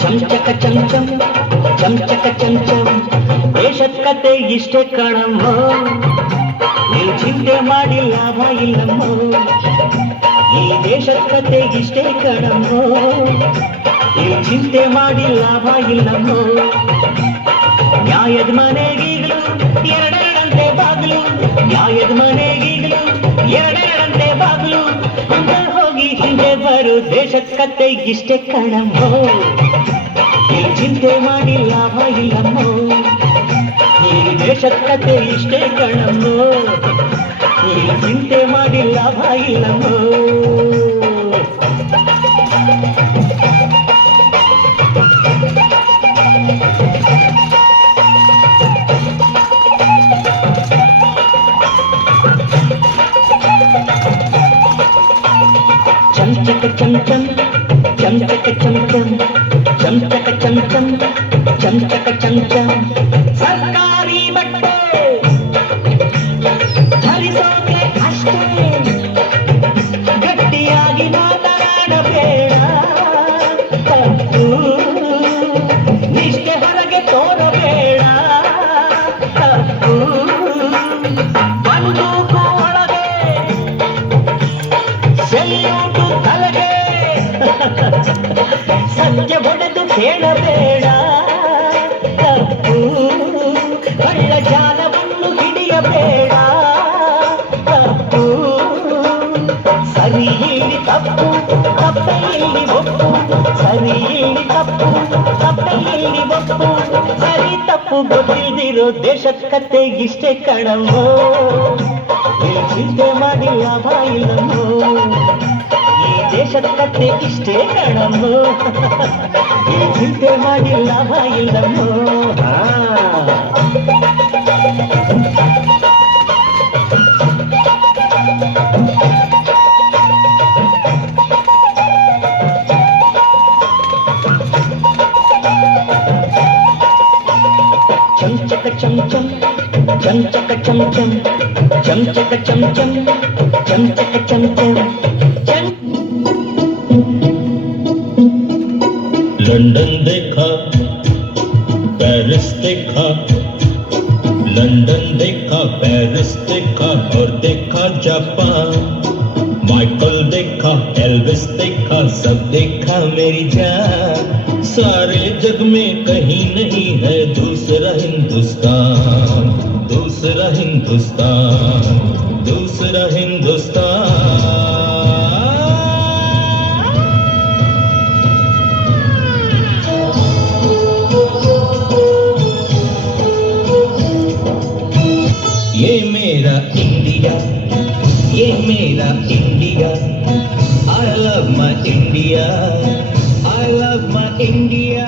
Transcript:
ಚಮಚಕ ಚಮಚಂ ಚಮಚಕ ಚಮಚಂ ದೇಶದ ಕತೆ ಇಷ್ಟೇ ಕಣಮ್ಮ ನೀವು ಚಿಂತೆ ಮಾಡಿ ಲಾಭ ಇಲ್ಲಮ್ಮ ಈ ದೇಶದ ಕತೆ ಇಷ್ಟೇ ಕಣಮ್ಮ ನೀವು ಚಿಂತೆ ಮಾಡಿ ಲಾಭ ಇಲ್ಲಮ್ಮ ನ್ಯಾಯದ ಮನೆಗೀಗಲು ಎರಡೆರಡಂತೆ ಬಾಗಿಲು ನ್ಯಾಯದ ಮನೆಗೀಗಲು ಎರಡೆರಡಂತೆ ಬಾಗಿಲು ಮುಂದೆ ಹೋಗಿ ಹಿಂದೆ ಬರು ದೇಶದ ಕತೆ ಇಷ್ಟೇ ಕಣಮ್ಮ ನೀವು ಚಿಂತೆ ಮಾಡಿ ಲಾಭ ಇಲ್ಲಮ್ಮ ಈ ದೇಶದ ಕತೆ ಇಷ್ಟೇ ಕಣಮ್ಮ ನೀವು ಚಿಂತೆ ಮಾಡಿ ಲಾಭ ಇಲ್ಲಮ್ಮ ಚಮಚಕ ಚಮಚಂ ಚಮಚಕ ಚಮಚಂ ಚಮಚಕ ಚಮಚಂ ಚಮಚಕ ಚಮಚಂ ಸರ್ಕಾರಿ ಬಟ್ಟೆ ಧರಿಸೋಕೆ ಅಷ್ಟೇ ಗಟ್ಟಿಯಾಗಿ ಮಾತನಾಡಬೇಡ ತಪ್ಪು ನಿಷ್ಠೆ ಹೊರಗೆ ತೋರಬೇಡ ತಪ್ಪು ಬಂದೂಕು ಒಳಗೆ ಸೆಲ್ಯೂಟು ತಲೆಗೆ ಸತ್ಯ ಹೊಡೆದು ಕೇಳಬೇಡ ತಪ್ಪು ಕಳ್ಳ ಜಾಲವನ್ನು ಹಿಡಿಯಬೇಡ ತಪ್ಪು ಸರಿ ಇಲ್ಲಿ ತಪ್ಪು ತಪ್ಪೆ ಇಲ್ಲಿ ಒಪ್ಪು ಸರಿ ಇಲ್ಲಿ ತಪ್ಪು ತಪ್ಪೆ ಇಲ್ಲಿ ಒಪ್ಪು ಸರಿ ತಪ್ಪು ಗೊತ್ತಿಲ್ದಿರೋ ದೇಶದ ಕತೆ ಇಷ್ಟೇ ಕಣವೋ ನೀವು ಚಿಂತೆ ಮಾಡಿ ಲಾಭ ಇಲ್ಲವೋ ಈ ದೇಶದ ಕತೆ ಇಷ್ಟೇ ಕಣವೋ ನೀವು ಚಿಂತೆ ಮಾಡಿ ಲಾಭ ಇಲ್ಲವೋ ಚಮಚಕ ಚಮಚಂ ಚಮಚಕ ಚಮಚಂ ಚಮಚಕ ಚಮಚಂ ಚಮಚಕ ಚಮಚಂ लंदन देखा पेरिस देखा लंदन देखा पेरिस देखा और देखा जापान माइकल देखा एल्विस देखा सब देखा मेरी जान सारे जग में कहीं नहीं है दूसरा हिंदुस्तान दूसरा हिंदुस्तान दूसरा हिंदुस्तान ये मेरा India I love my India I love my India